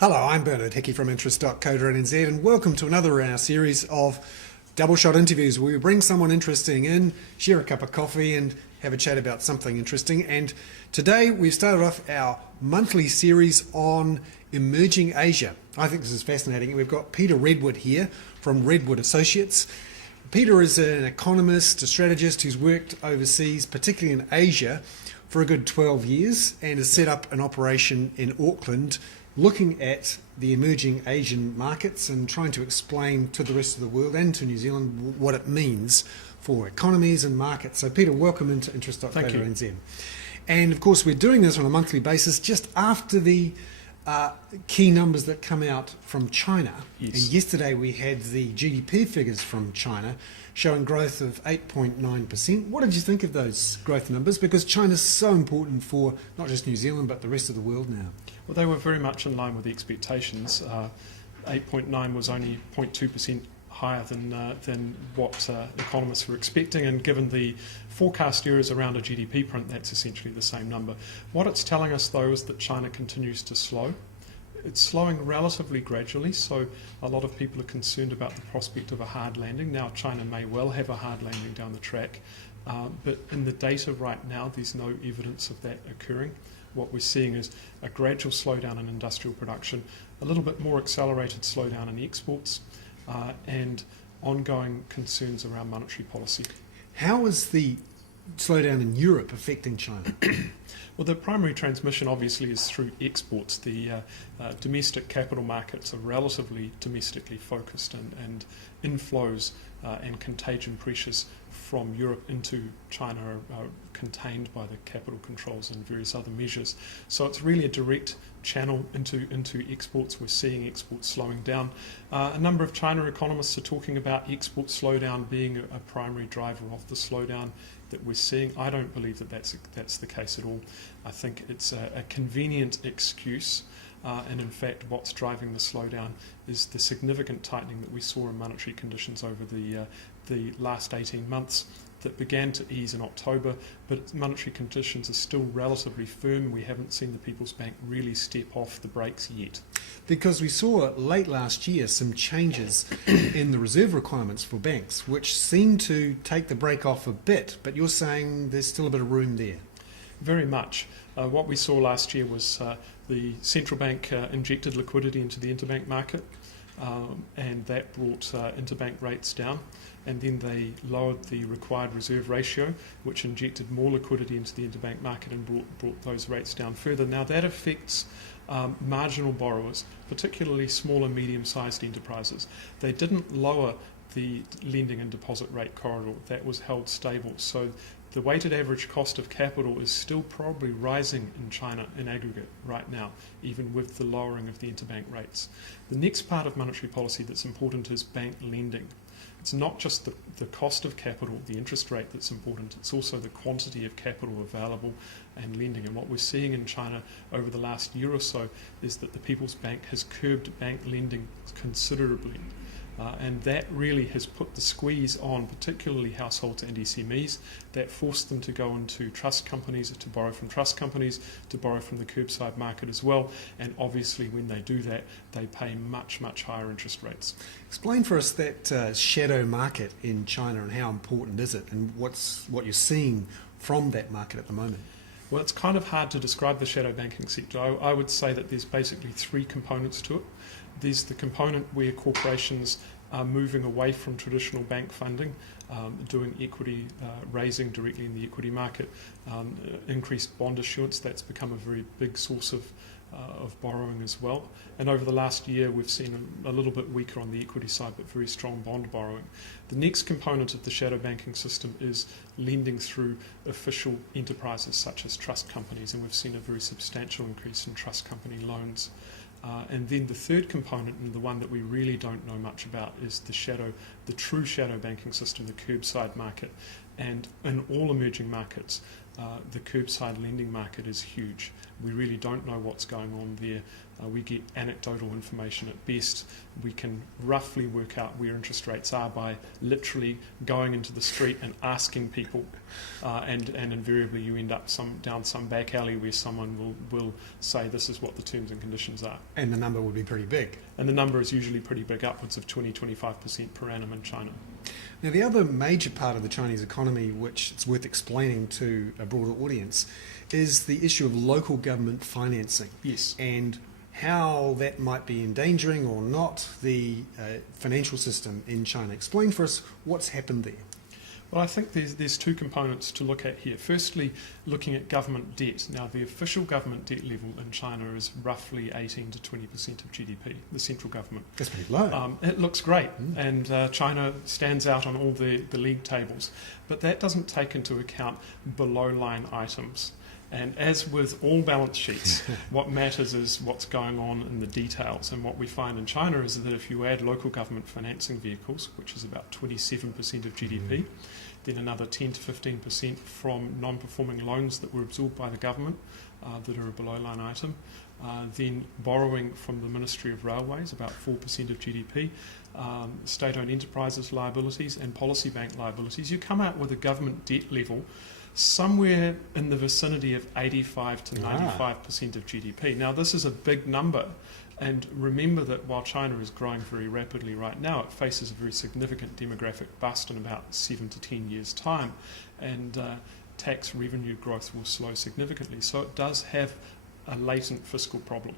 Hello, I'm Bernard Hickey from interest.co.nz and welcome to another in our series of double shot interviews where we bring someone interesting in, share a cup of coffee and have a chat about something interesting. And today we've started off our monthly series on emerging Asia. I think this is fascinating. We've got Peter Redward here from Redward Associates. Peter is an economist, a strategist who's worked overseas, particularly in Asia, for a good 12 years and has set up an operation in Auckland looking at the emerging Asian markets and trying to explain to the rest of the world and to New Zealand what it means for economies and markets. So Peter, welcome into interest.co.nz. And of course we're doing this on a monthly basis just after the key numbers that come out from China. Yes. And yesterday we had the GDP figures from China showing growth of 8.9%. What did you think of those growth numbers? Because China's so important for not just New Zealand but the rest of the world now. Well, they were very much in line with the expectations. 8.9 was only 0.2% higher than what economists were expecting, and given the forecast errors around a GDP print, that's essentially the same number. What it's telling us, though, is that China continues to slow. It's slowing relatively gradually, so a lot of people are concerned about the prospect of a hard landing. Now, China may well have a hard landing down the track, but in the data right now, there's no evidence of that occurring. What we're seeing is a gradual slowdown in industrial production, a little bit more accelerated slowdown in exports, and ongoing concerns around monetary policy. How is the slowdown in Europe affecting China? Well, the primary transmission obviously is through exports. The domestic capital markets are relatively domestically focused, and inflows and contagion pressures from Europe into China are contained by the capital controls and various other measures. So it's really a direct channel into exports. We're seeing exports slowing down. A number of China economists are talking about export slowdown being a primary driver of the slowdown that we're seeing. I don't believe that that's the case at all. I think it's a convenient excuse, and in fact what's driving the slowdown is the significant tightening that we saw in monetary conditions over the last 18 months that began to ease in October, but monetary conditions are still relatively firm. We haven't seen the People's Bank really step off the brakes yet. Because we saw late last year some changes in the reserve requirements for banks, which seem to take the brake off a bit, but you're saying there's still a bit of room there. Very much. What we saw last year was the central bank injected liquidity into the interbank market, and that brought interbank rates down, and then they lowered the required reserve ratio, which injected more liquidity into the interbank market and brought those rates down further. Now that affects marginal borrowers, particularly small and medium-sized enterprises. They didn't lower the lending and deposit rate corridor. That was held stable. So the weighted average cost of capital is still probably rising in China in aggregate right now, even with the lowering of the interbank rates. The next part of monetary policy that's important is bank lending. It's not just the cost of capital, the interest rate that's important, it's also the quantity of capital available and lending. And what we're seeing in China over the last year or so is that the People's Bank has curbed bank lending considerably. And that really has put the squeeze on particularly households and SMEs. That forced them to go into trust companies, to borrow from trust companies, to borrow from the curbside market as well. And obviously when they do that, they pay much, much higher interest rates. Explain for us that shadow market in China and how important is it, and what you're seeing from that market at the moment. Well, it's kind of hard to describe the shadow banking sector. I would say that there's basically three components to it. There's the component where corporations are moving away from traditional bank funding, doing equity raising directly in the equity market, increased bond issuance. That's become a very big source of borrowing as well. And over the last year, we've seen a little bit weaker on the equity side, but very strong bond borrowing. The next component of the shadow banking system is lending through official enterprises such as trust companies, and we've seen a very substantial increase in trust company loans. And then the third component, and the one that we really don't know much about, is the true shadow banking system, the curbside market. And in all emerging markets, the curbside lending market is huge. We really don't know what's going on there. We get anecdotal information at best. We can roughly work out where interest rates are by literally going into the street and asking people, and invariably you end up down some back alley where someone will say this is what the terms and conditions are. And the number would be pretty big. And the number is usually pretty big, upwards of 20-25% per annum in China. Now, the other major part of the Chinese economy, which it's worth explaining to a broader audience, is the issue of local government financing. Yes. And how that might be endangering or not the financial system in China. Explain for us what's happened there. Well, I think there's two components to look at here. Firstly, looking at government debt. Now, the official government debt level in China is roughly 18 to 20% of GDP, the central government. That's pretty low. It looks great, and China stands out on all the league tables. But that doesn't take into account below-line items. And as with all balance sheets, what matters is what's going on in the details. And what we find in China is that if you add local government financing vehicles, which is about 27% of GDP, then another 10 to 15% from non-performing loans that were absorbed by the government that are a below-line item, then borrowing from the Ministry of Railways, about 4% of GDP, state-owned enterprises liabilities and policy bank liabilities, you come out with a government debt level somewhere in the vicinity of 85 to 95% of GDP. Now, this is a big number, and remember that while China is growing very rapidly right now, it faces a very significant demographic bust in about 7 to 10 years' time, and tax revenue growth will slow significantly. So it does have a latent fiscal problem.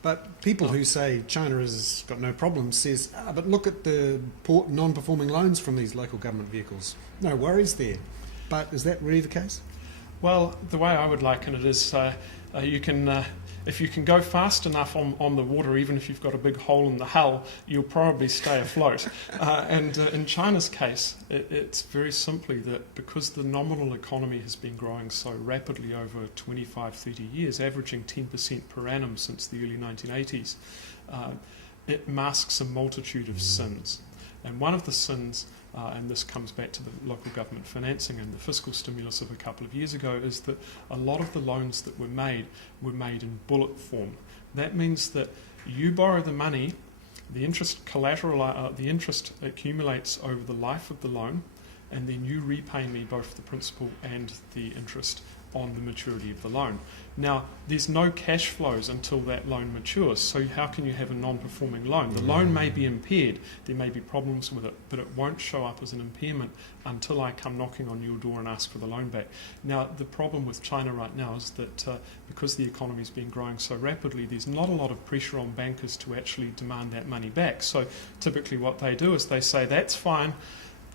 But people who say China has got no problems says, but look at the non-performing loans from these local government vehicles. No worries there. But is that really the case? Well, the way I would liken it is you can, if you can go fast enough on the water, even if you've got a big hole in the hull, you'll probably stay afloat. And in China's case, it's very simply that because the nominal economy has been growing so rapidly over 25, 30 years, averaging 10% per annum since the early 1980s, it masks a multitude of sins. And one of the sins, and this comes back to the local government financing and the fiscal stimulus of a couple of years ago, is that a lot of the loans that were made in bullet form. That means that you borrow the money, the interest accumulates over the life of the loan, and then you repay me both the principal and the interest on the maturity of the loan. Now, there's no cash flows until that loan matures, so how can you have a non-performing loan? The loan may be impaired, there may be problems with it, but it won't show up as an impairment until I come knocking on your door and ask for the loan back. Now, the problem with China right now is that because the economy's been growing so rapidly, there's not a lot of pressure on bankers to actually demand that money back. So typically what they do is they say, that's fine,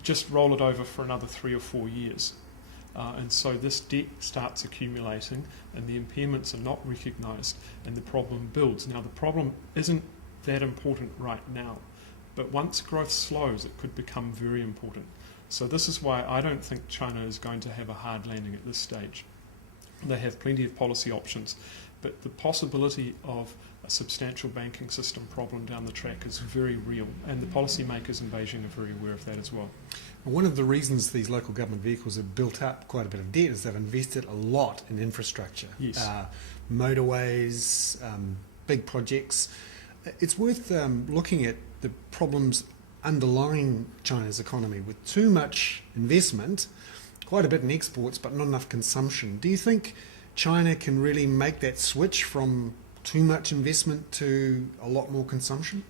just roll it over for another 3 or 4 years. And so this debt starts accumulating and the impairments are not recognised and the problem builds. Now, the problem isn't that important right now, but once growth slows, it could become very important. So this is why I don't think China is going to have a hard landing at this stage. They have plenty of policy options, but the possibility of a substantial banking system problem down the track is very real, and the policymakers in Beijing are very aware of that as well. One of the reasons these local government vehicles have built up quite a bit of debt is they've invested a lot in infrastructure. Yes. Motorways, big projects. It's worth looking at the problems underlying China's economy with too much investment, quite a bit in exports, but not enough consumption. Do you think China can really make that switch from too much investment to a lot more consumption?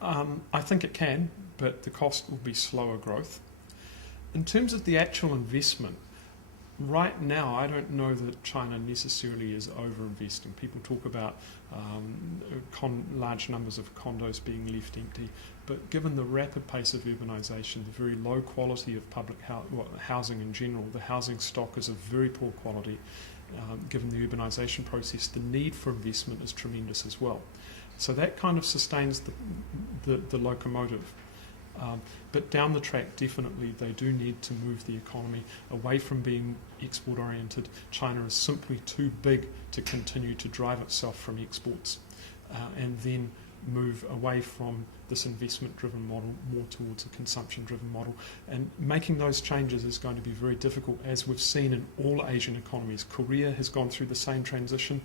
I think it can, but the cost will be slower growth. In terms of the actual investment, right now I don't know that China necessarily is over-investing. People talk about large numbers of condos being left empty, but given the rapid pace of urbanisation, the very low quality of public housing in general, the housing stock is of very poor quality. Given the urbanisation process, the need for investment is tremendous as well. So that kind of sustains the locomotive. But down the track, definitely, they do need to move the economy away from being export-oriented. China is simply too big to continue to drive itself from exports. And then move away from this investment-driven model more towards a consumption-driven model. And making those changes is going to be very difficult, as we've seen in all Asian economies. Korea has gone through the same transition,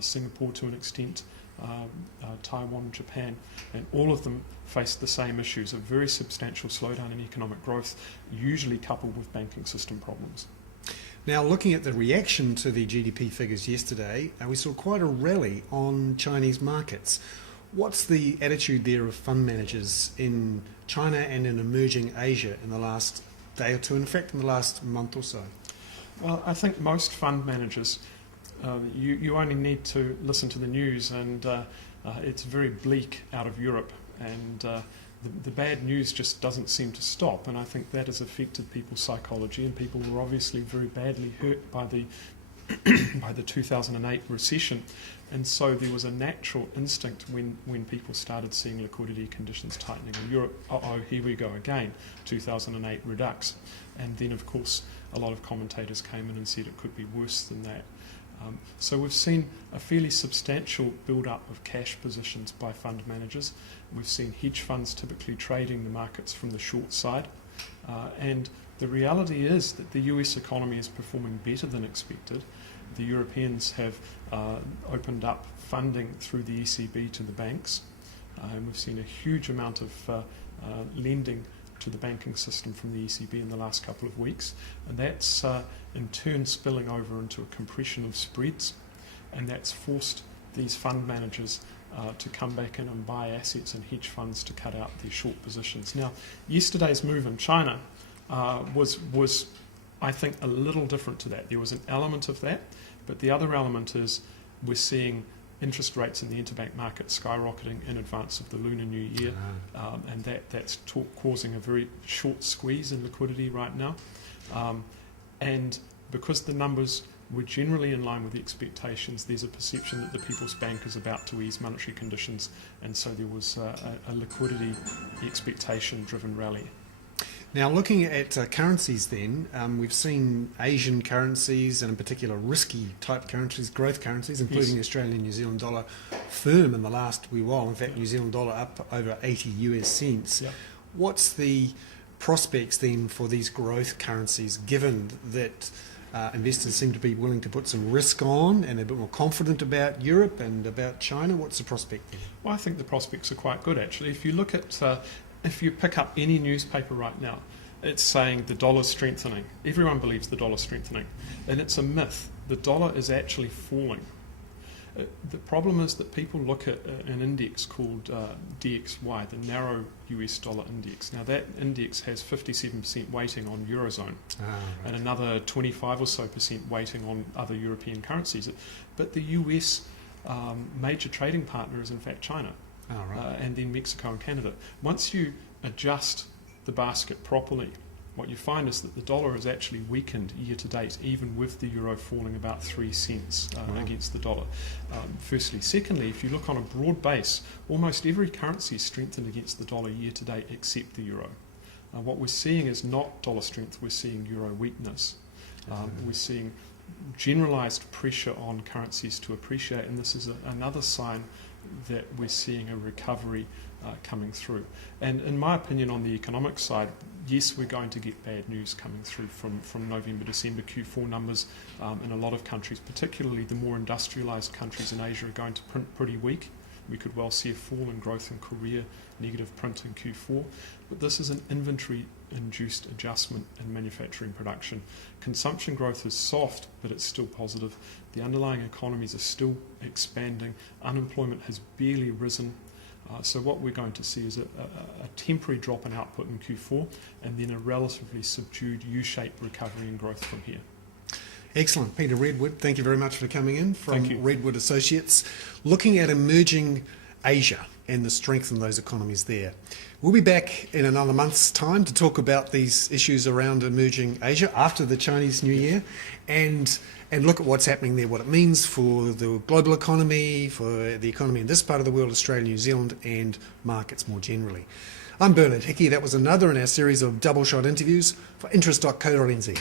Singapore to an extent, Taiwan, Japan, and all of them face the same issues, a very substantial slowdown in economic growth, usually coupled with banking system problems. Now, looking at the reaction to the GDP figures yesterday, we saw quite a rally on Chinese markets. What's the attitude there of fund managers in China and in emerging Asia in the last day or two, in fact in the last month or so? Well, I think most fund managers, you only need to listen to the news, and it's very bleak out of Europe, and the bad news just doesn't seem to stop, and I think that has affected people's psychology, and people were obviously very badly hurt by the by the 2008 recession, and so there was a natural instinct when people started seeing liquidity conditions tightening in Europe. Here we go again, 2008 redux. And then, of course, a lot of commentators came in and said it could be worse than that. So we've seen a fairly substantial build-up of cash positions by fund managers. We've seen hedge funds typically trading the markets from the short side, and the reality is that the US economy is performing better than expected. The Europeans have opened up funding through the ECB to the banks, and we've seen a huge amount of lending to the banking system from the ECB in the last couple of weeks, and that's in turn spilling over into a compression of spreads, and that's forced these fund managers to come back in and buy assets and hedge funds to cut out their short positions. Now, yesterday's move in China was, I think, a little different to that. There was an element of that, but the other element is we're seeing interest rates in the interbank market skyrocketing in advance of the Lunar New Year, and that's causing a very short squeeze in liquidity right now. And because the numbers were generally in line with the expectations, there's a perception that the People's Bank is about to ease monetary conditions, and so there was a liquidity expectation-driven rally. Now, looking at currencies then, we've seen Asian currencies, and in particular risky type currencies, growth currencies, including the Australian and New Zealand dollar, firm in the last wee while. In fact, New Zealand dollar up over 80 US cents. Yep. What's the prospects then for these growth currencies, given that investors seem to be willing to put some risk on and a bit more confident about Europe and about China? What's the prospect there? Well, I think the prospects are quite good, actually. If you look at if you pick up any newspaper right now, it's saying the dollar's strengthening. Everyone believes the dollar's strengthening, and it's a myth. The dollar is actually falling. The problem is that people look at an index called DXY, the narrow US dollar index. Now, that index has 57% weighting on Eurozone, and another 25 or so % weighting on other European currencies. But the US major trading partner is in fact China. And then Mexico and Canada. Once you adjust the basket properly, what you find is that the dollar has actually weakened year to date, even with the euro falling about 3 cents against the dollar. Firstly. Secondly, if you look on a broad base, almost every currency is strengthened against the dollar year to date except the euro. What we're seeing is not dollar strength, we're seeing euro weakness. We're seeing generalised pressure on currencies to appreciate, and this is another sign that we're seeing a recovery coming through. And in my opinion, on the economic side, yes, we're going to get bad news coming through from November, December Q4 numbers in a lot of countries, particularly the more industrialised countries in Asia are going to print pretty weak. We could well see a fall in growth in Korea, negative print in Q4, but this is an inventory-induced adjustment in manufacturing production. Consumption growth is soft, but it's still positive. The underlying economies are still expanding. Unemployment has barely risen. So what we're going to see is a temporary drop in output in Q4, and then a relatively subdued U-shaped recovery in growth from here. Excellent. Peter Redward, thank you very much for coming in from Thank you. Redward Associates, looking at emerging Asia and the strength in those economies there. We'll be back in another month's time to talk about these issues around emerging Asia after the Chinese New Year, and look at what's happening there, what it means for the global economy, for the economy in this part of the world, Australia, New Zealand, and markets more generally. I'm Bernard Hickey. That was another in our series of double shot interviews for interest.co.nz.